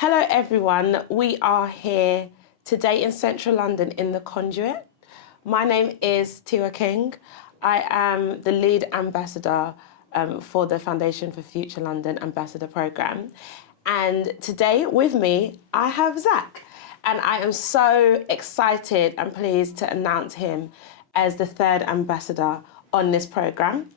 Hello everyone, we are here today in central London in the Conduit. My name is Tiwa King. I am the lead ambassador for the Foundation for Future London Ambassador Programme. And today with me, I have Zach. And I am so excited and pleased to announce him as the third ambassador on this programme.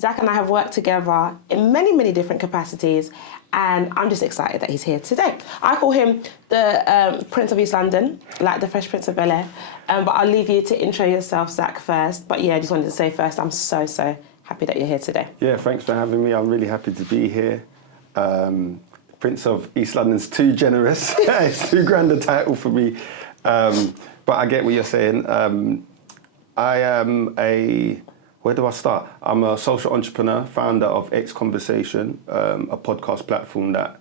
Zach and I have worked together in many, many different capacities, and I'm just excited that he's here today. I call him the Prince of East London, like the Fresh Prince of Bel-Air, but I'll leave you to intro yourself, Zach, first. But yeah, I just wanted to say first, I'm so happy that you're here today. Yeah, thanks for having me. I'm really happy to be here. Prince of East London's too generous. It's too grand a title for me. But I get what you're saying. I am where do I start? I'm a social entrepreneur, founder of X Conversation, a podcast platform that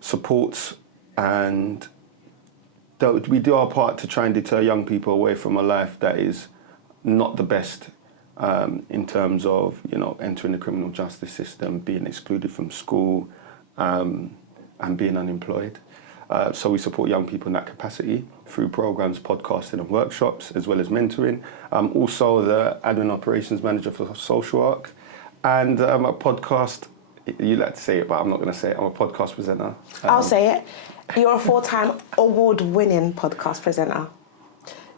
supports and we do our part to try and deter young people away from a life that is not the best in terms of, entering the criminal justice system, being excluded from school, and being unemployed. So we support young people in that capacity through programs, podcasting and workshops, as well as mentoring. I'm also the admin operations manager for Social Arc, and I'm a podcast, you like to say it, but I'm not going to say it, I'm a podcast presenter. I'll say it. You're a 4-time award-winning podcast presenter.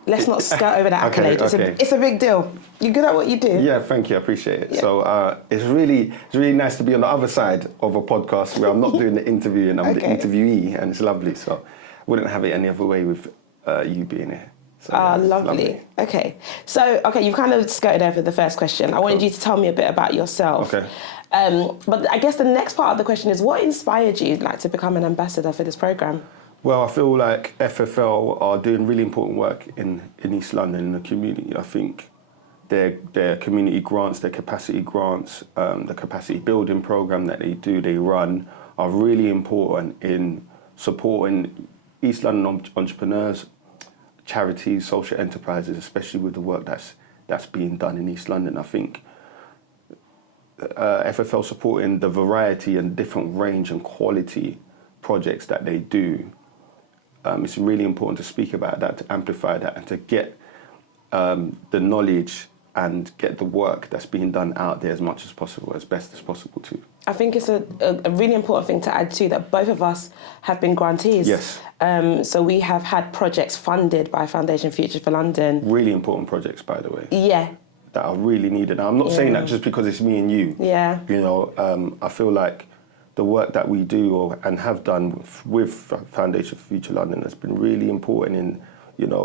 Let's not skirt over that accolade. Okay. It's a big deal. You're good at what you do. Yeah, thank you. I appreciate it. Yeah. So it's really nice to be on the other side of a podcast where I'm not doing the interviewing, I'm the interviewee, and it's lovely. So I wouldn't have it any other way with you being here. So, lovely. Okay. So, you've kind of skirted over the first question. I wanted you to tell me a bit about yourself. Okay. But I guess the next part of the question is, what inspired you to become an ambassador for this programme? Well, I feel like FFL are doing really important work in East London, in the community. I think their community grants, their capacity grants, the capacity building programme that they run are really important in supporting East London entrepreneurs, charities, social enterprises, especially with the work that's being done in East London. I think FFL supporting the variety and different range and quality projects that they do. It's really important to speak about that, to amplify that, and to get the knowledge and get the work that's being done out there as much as possible, as best as possible too. I think it's a really important thing to add too, that both of us have been grantees. Yes. So we have had projects funded by Foundation Future for London. Really important projects, by the way. Yeah. That are really needed. And I'm not saying that just because it's me and you. Yeah. I feel like the work that we do and have done with Foundation for Future London has been really important in,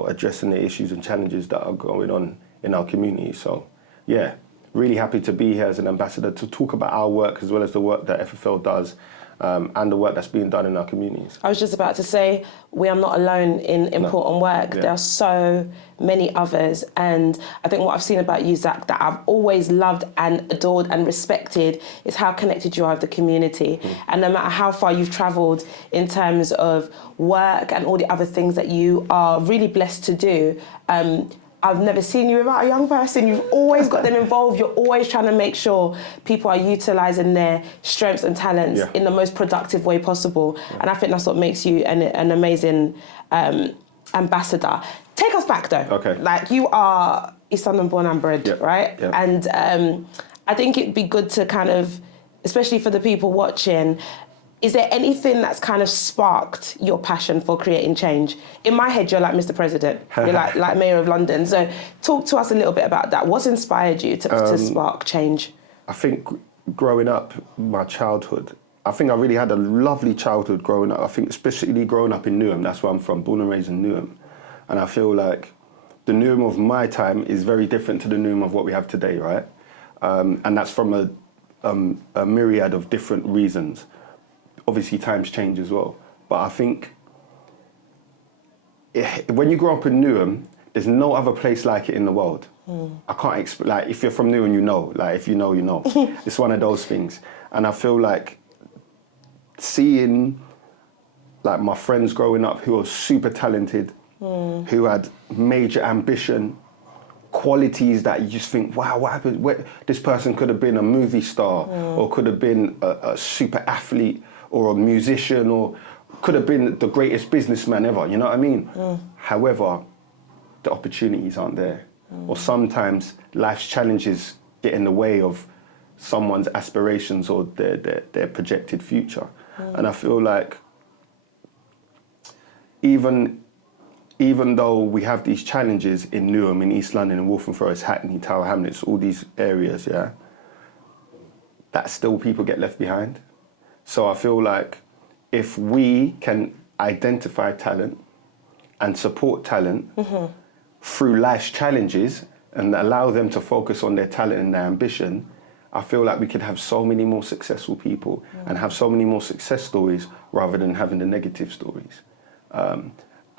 addressing the issues and challenges that are going on in our community. So, yeah, really happy to be here as an ambassador to talk about our work as well as the work that FFL does and the work that's being done in our communities. I was just about to say, we are not alone in important work. Yeah. There are so many others. And I think what I've seen about you, Zach, that I've always loved and adored and respected is how connected you are with the community. And no matter how far you've travelled in terms of work and all the other things that you are really blessed to do, I've never seen you without a young person. You've always got them involved. You're always trying to make sure people are utilising their strengths and talents in the most productive way possible. Yeah. And I think that's what makes you an amazing ambassador. Take us back though. Okay. You are East London born and bred, right? Yep. And I think it'd be good to kind of, especially for the people watching, is there anything that's kind of sparked your passion for creating change? In my head, you're like Mr. President. You're like Mayor of London. So talk to us a little bit about that. What's inspired you to spark change? I think growing up, my childhood, I think I really had a lovely childhood growing up. I think especially growing up in Newham, that's where I'm from, born and raised in Newham. And I feel like the Newham of my time is very different to the Newham of what we have today, right? And that's from a myriad of different reasons. Obviously, times change as well. But I think when you grow up in Newham, there's no other place like it in the world. I can't explain. If you're from Newham, you know. If you know, you know. It's one of those things. And I feel like seeing my friends growing up who are super talented, who had major ambition, qualities that you just think, wow, what happened? This person could have been a movie star or could have been a super athlete or a musician, or could have been the greatest businessman ever, you know what I mean? However, the opportunities aren't there. Or sometimes life's challenges get in the way of someone's aspirations or their projected future. And I feel like even though we have these challenges in Newham, in East London, in Waltham Forest, Hackney, Tower Hamlets, all these areas, yeah, that still people get left behind. So I feel like if we can identify talent and support talent through life's challenges and allow them to focus on their talent and their ambition, I feel like we could have so many more successful people and have so many more success stories rather than having the negative stories.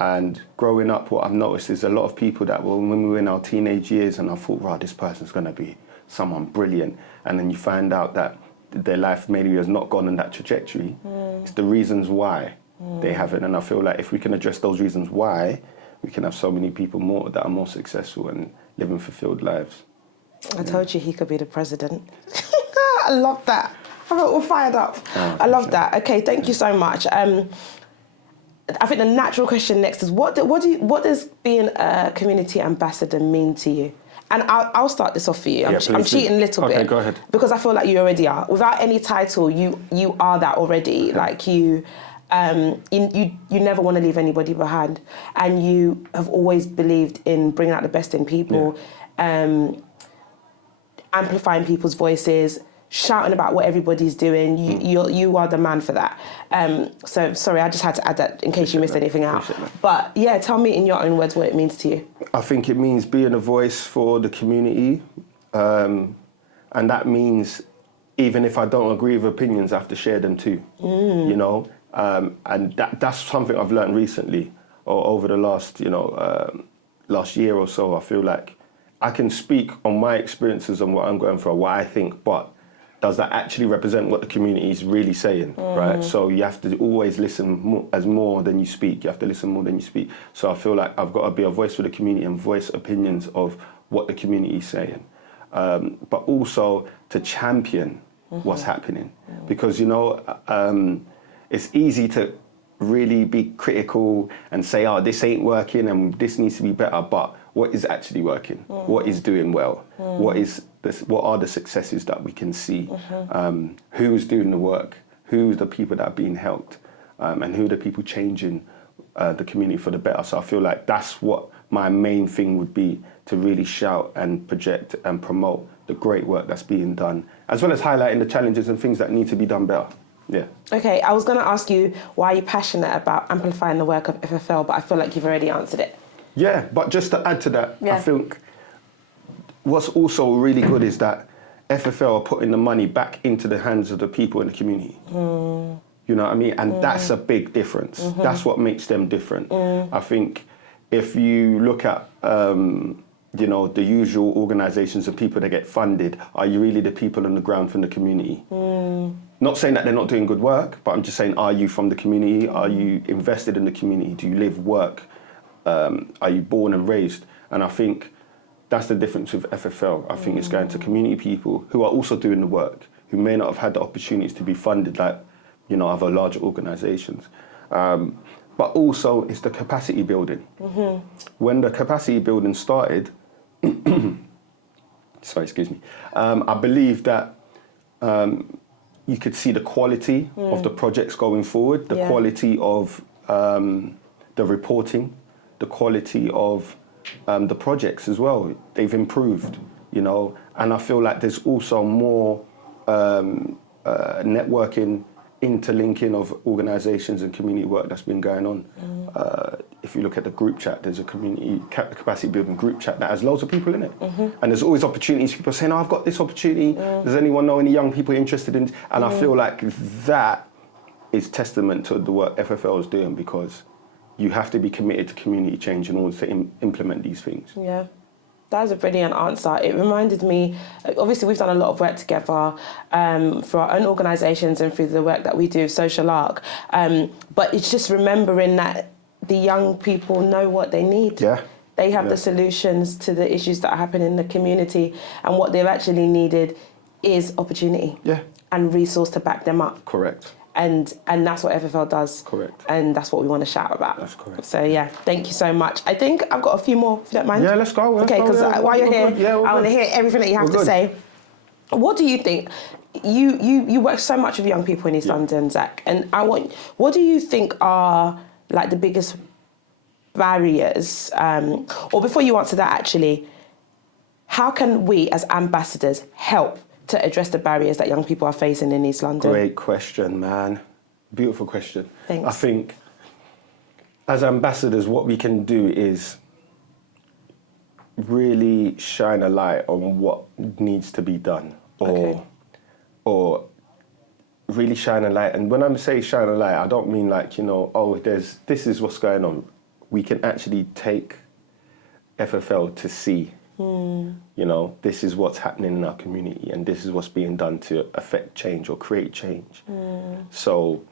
And growing up, what I've noticed is a lot of people that when we were in our teenage years and I thought, right, this person's going to be someone brilliant. And then you find out that their life maybe has not gone in that trajectory. It's the reasons why they haven't. And I feel like if we can address those reasons why, we can have so many people more that are more successful and living fulfilled lives. I told you he could be the president. I love that. I'm all fired up. I love that. Okay, thank you so much. I think the natural question next is what does being a community ambassador mean to you? And I'll start this off for you. I'm cheating a little bit. Okay, go ahead. Because I feel like you already are. Without any title, you are that already. Okay. Like you never want to leave anybody behind, and you have always believed in bringing out the best in people, amplifying people's voices, shouting about what everybody's doing. You are the man for that. So sorry, I just had to add that in case you missed anything out. But yeah, tell me in your own words what it means to you. I think it means being a voice for the community, and that means even if I don't agree with opinions, I have to share them too. You know, and that's something I've learned recently, or over the last last year or so. I feel like I can speak on my experiences and what I'm going through, what I think, but does that actually represent what the community is really saying, right? So you have to always listen more than you speak. You have to listen more than you speak. So I feel like I've got to be a voice for the community and voice opinions of what the community is saying. But also to champion what's happening. Because, it's easy to really be critical and say, oh, this ain't working and this needs to be better. But what is actually working? What is doing well? What are the successes that we can see? Who's doing the work? Who's the people that are being helped? And who are the people changing the community for the better? So I feel like that's what my main thing would be, to really shout and project and promote the great work that's being done, as well as highlighting the challenges and things that need to be done better. Yeah. Okay, I was going to ask you why you're passionate about amplifying the work of FFL, but I feel like you've already answered it. Yeah, but just to add to that, I think what's also really good is that FFL are putting the money back into the hands of the people in the community. You know what I mean? And that's a big difference. That's what makes them different. I think if you look at, the usual organisations of people that get funded, are you really the people on the ground from the community? Not saying that they're not doing good work, but I'm just saying, are you from the community? Are you invested in the community? Do you live, work? Are you born and raised? And I think that's the difference with FFL. I think it's going to community people who are also doing the work, who may not have had the opportunities to be funded like, other larger organisations. But also it's the capacity building. When the capacity building started, I believe that you could see the quality of the projects going forward, the quality of the reporting, the quality of the projects as well. They've improved, and I feel like there's also more networking, interlinking of organisations and community work that's been going on. If you look at the group chat, there's a community capacity building group chat that has loads of people in it. And there's always opportunities, people saying, oh, I've got this opportunity. Does anyone know any young people interested in? And I feel like that is testament to the work FFL is doing, because you have to be committed to community change in order to implement these things. Yeah. That was a brilliant answer. It reminded me, obviously we've done a lot of work together for our own organisations and through the work that we do, Social Arc. But it's just remembering that the young people know what they need. Yeah. They have the solutions to the issues that happen in the community, and what they've actually needed is opportunity. Yeah. And resource to back them up. Correct. And that's what FFL does. Correct. And that's what we want to shout about. That's correct. So yeah, thank you so much. I think I've got a few more, if you don't mind. Yeah, let's go. Okay, because while you're here, I want to hear everything that you have to say. What do you think? You work so much with young people in East London, Zach, and what do you think are like the biggest barriers? Or before you answer that, actually, how can we as ambassadors help to address the barriers that young people are facing in East London? Great question, man. Beautiful question. Thanks. I think as ambassadors, what we can do is really shine a light on what needs to be done, or really shine a light. And when I say shine a light, I don't mean like, this is what's going on. We can actually take FFL to see, this is what's happening in our community and this is what's being done to affect change or create change. So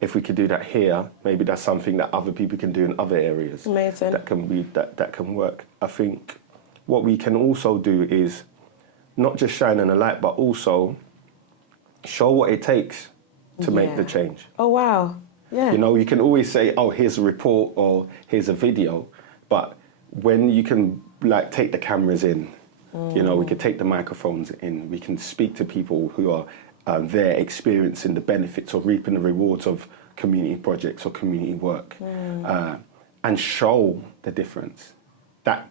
if we could do that here, maybe that's something that other people can do in other areas. Amazing. That can work. I think what we can also do is not just shine a light, but also show what it takes to make the change. Oh, wow. Yeah. You can always say, oh, here's a report or here's a video, but when you can like take the cameras in, we can take the microphones in, we can speak to people who are there experiencing the benefits or reaping the rewards of community projects or community work, and show the difference. That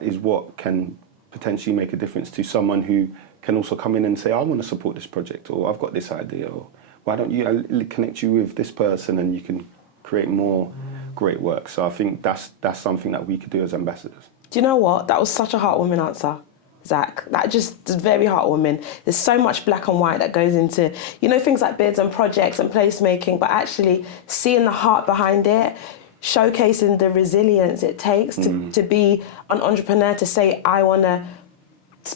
is what can potentially make a difference to someone who can also come in and say, I want to support this project, or I've got this idea, or why don't you connect you with this person and you can create more great work. So I think that's something that we could do as ambassadors. Do you know what? That was such a heartwarming answer, Zach. That just is very heartwarming. There's so much black and white that goes into, things like bids and projects and placemaking, but actually seeing the heart behind it, showcasing the resilience it takes to be an entrepreneur, to say, I want to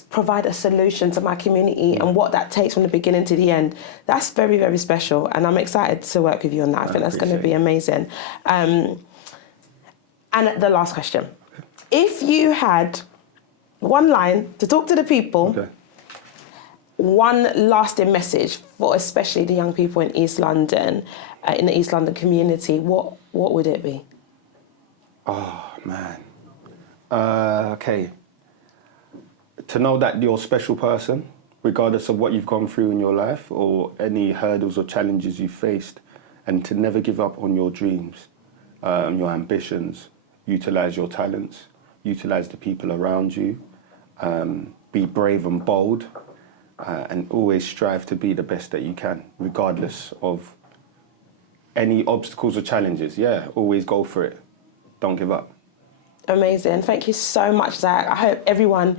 provide a solution to my community and what that takes from the beginning to the end. That's very, very special. And I'm excited to work with you on that. I think that's going to be amazing. And the last question. If you had one line to talk to the people, one lasting message for especially the young people in East London, in the East London community, what would it be? Oh, man. Okay. To know that you're a special person, regardless of what you've gone through in your life or any hurdles or challenges you've faced, and to never give up on your dreams, your ambitions, utilize your talents, utilize the people around you, be brave and bold, and always strive to be the best that you can, regardless of any obstacles or challenges. Yeah, always go for it. Don't give up. Amazing. Thank you so much, Zach. I hope everyone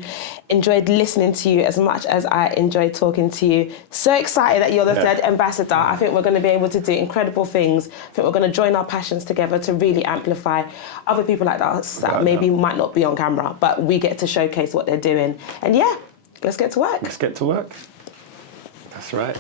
enjoyed listening to you as much as I enjoyed talking to you. So excited that you're the third ambassador. I think we're going to be able to do incredible things. I think we're going to join our passions together to really amplify other people like us that maybe might not be on camera, but we get to showcase what they're doing. And let's get to work. Let's get to work. That's right.